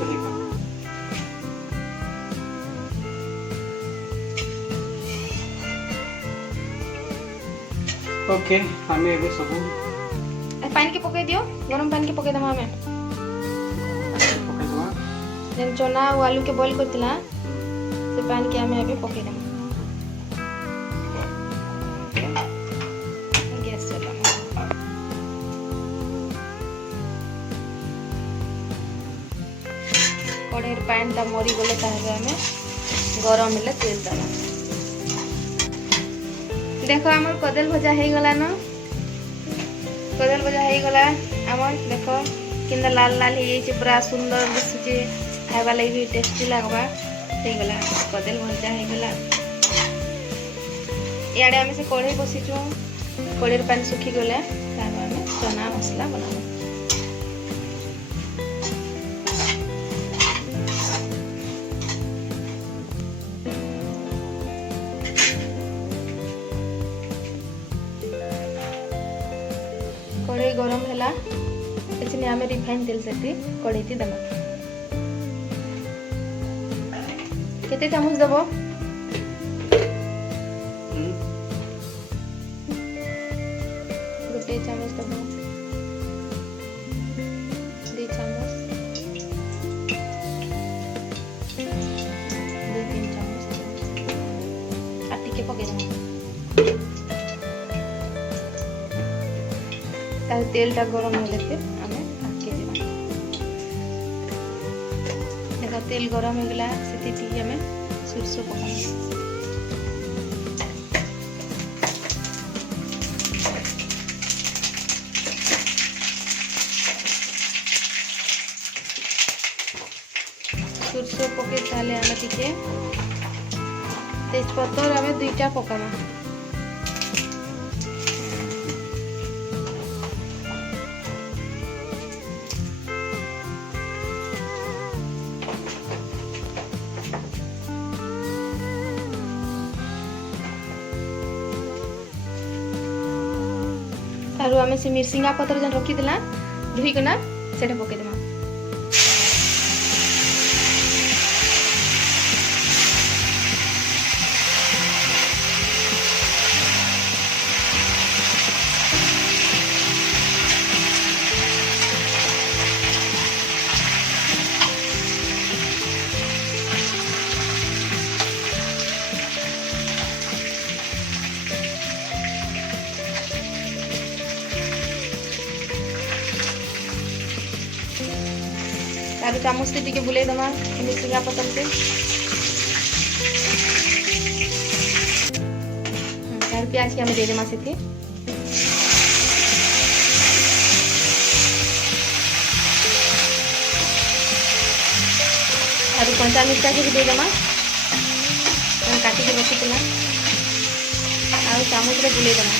से देखा ओके हमें एबे सब पानी के पके दियो गरम पानी के पके दमा हमें पकाई दवा जेन चना और आलू के बॉईल करतिला से पानी के हमें अभी पके दमा गैस चला कढ़ाई पानी टा मरी गले ताहे हमें गरम हेले तेल दमा देखो आमर कदल भजा हो गला न कदल भजा हो गला आमर देखो किंदा लाल लाल हो जाए पूरा सुंदर दिशुचे खाइबा लगी भी टेस्टी लगवा हो गला कदल भजा हो गला इआडे आम से कढ़ई बसीचु कढ़ई पानी सुखी गले आम चना मसला बना कढ़ई गरम है इसलिए आम रिफाइन तेल से कढ़ई थी दमा केते चामच दब गोटे चामच दब 2 चामच 2-3 चामच आटी के पके तेल टा गरम होले आम आके देवा देखा तेल गरम हो गला से आम सरसों पका सरसों पके साले आम टिके तेजपत्र आम 2टा पकामा तारु आमे से मिर्सिंगा पत्र जन रखी दिला धुई कना सेटा पके देमा तारु चामच से टिके बुले दमा मिर्सिंगा पत्र से तारु प्याज के हमें दे देमा से थी तारु कंचा मिर्चा के भी दे देमा काटी के रखी दिला आउ चामच रे बुले देमा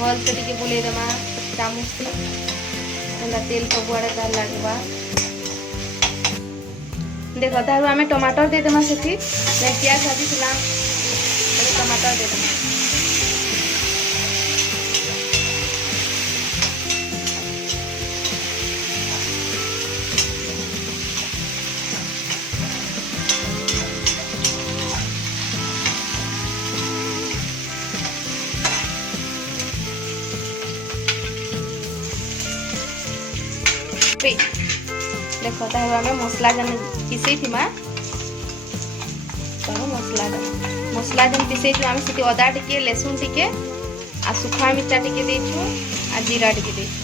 भल से टिके बुले देमा चामच से तेल सबुआड़े तार लगवा देखो तारु आम टमाटर दे देमा से प्याज भाजी थिला टमाटर दे देमा देखो ताहु आमे मसला जन पिसई थिमा तो मसला जन पिसई छु आमे सिटी अदा टिके लहसुन टिके आ सुखा मिर्चा टिके देछु आ जीरा टिके देछु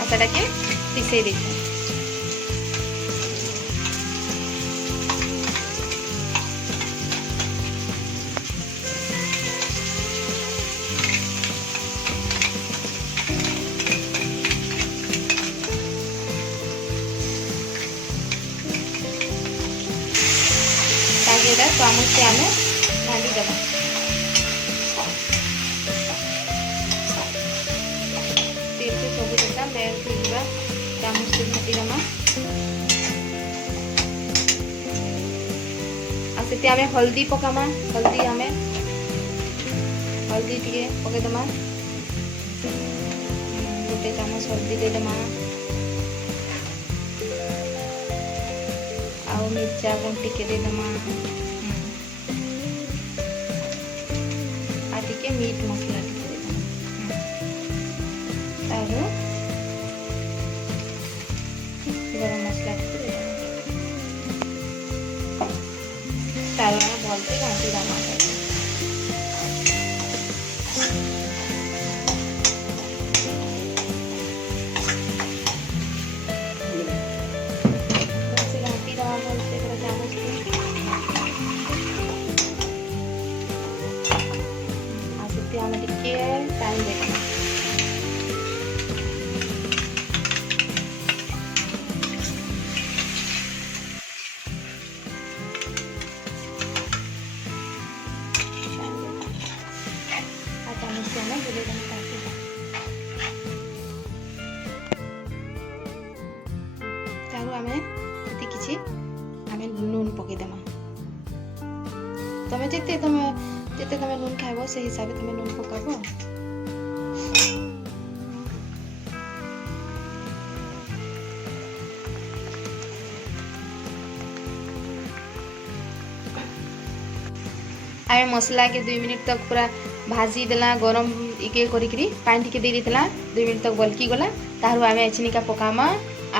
आ सेटा के पिसई देछु चामच से आम भाजी देवा तेल से सब देता बेर खुलवा चामच से भाजी देमा आ से आमे हल्दी पकामा हल्दी टिके पके दमा गोटे चामच हल्दी दे दमा आउ मिर्चा गुंड टिके दे दमा आ टिके मीट मसला टिके दे दमा तारो गरम मसला टिके दे दमा तारो ना भलसे घाटी दमा हमें टिके टाइम देना नून पकई देमा तमे जिते तमे नून खाइबो से हिसाब से तमे नून पकाबो आमे मसला के 2 मिनट तक पूरा भाजी देला गरम इके करिकरी पानी टिके दे देला 2 मिनट तक बलकी गला तारु आमे एचनिका पकामा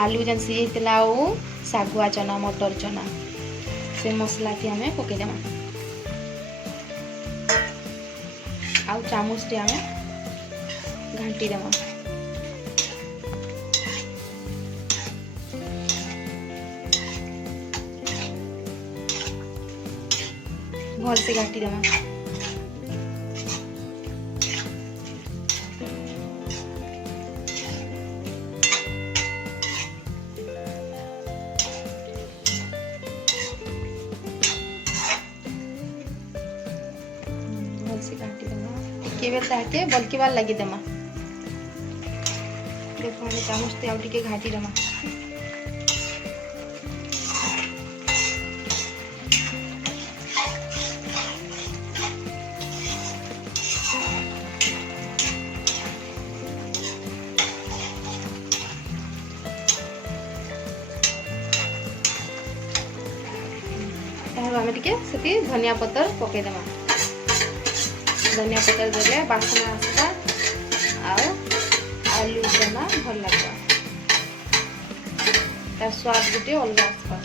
आलू जन सिजेतला ओ सागुआ चना मटर चना से मसला के आमे पके देमा आउ चामच टे आमे घाटी देमा भल से घाटी देमा केबे ताके बलकी बार लगी देमा देखो हमें चामच ते आउ टिके घाटी देमा हमें टिके सेती धनिया पत्तर पके देमा धनिया पत्तर देले बासना आसता आउ आलू चना भल लगवा तार स्वाद गुटे अलग आसबा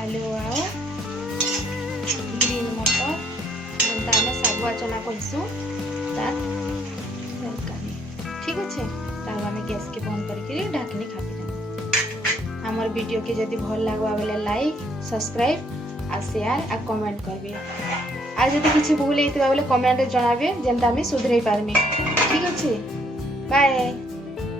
आलू आउ ग्रीन मटर जेनता आमे सागुआ चना कहसु तार तरकारी ठीक अच्छे तार आमे गैस के बंद करके ढाकनी खापी देबो हमर वीडियो के जदी भल लागबा बेले लाइक सब्सक्राइब आ शेयर आ कमेंट करबे आ जदी किछि भूल हेतबा बेले कमेंट रे जणाबे जेनता आमे सुधरै पारमी ठीक अच्छे बाय।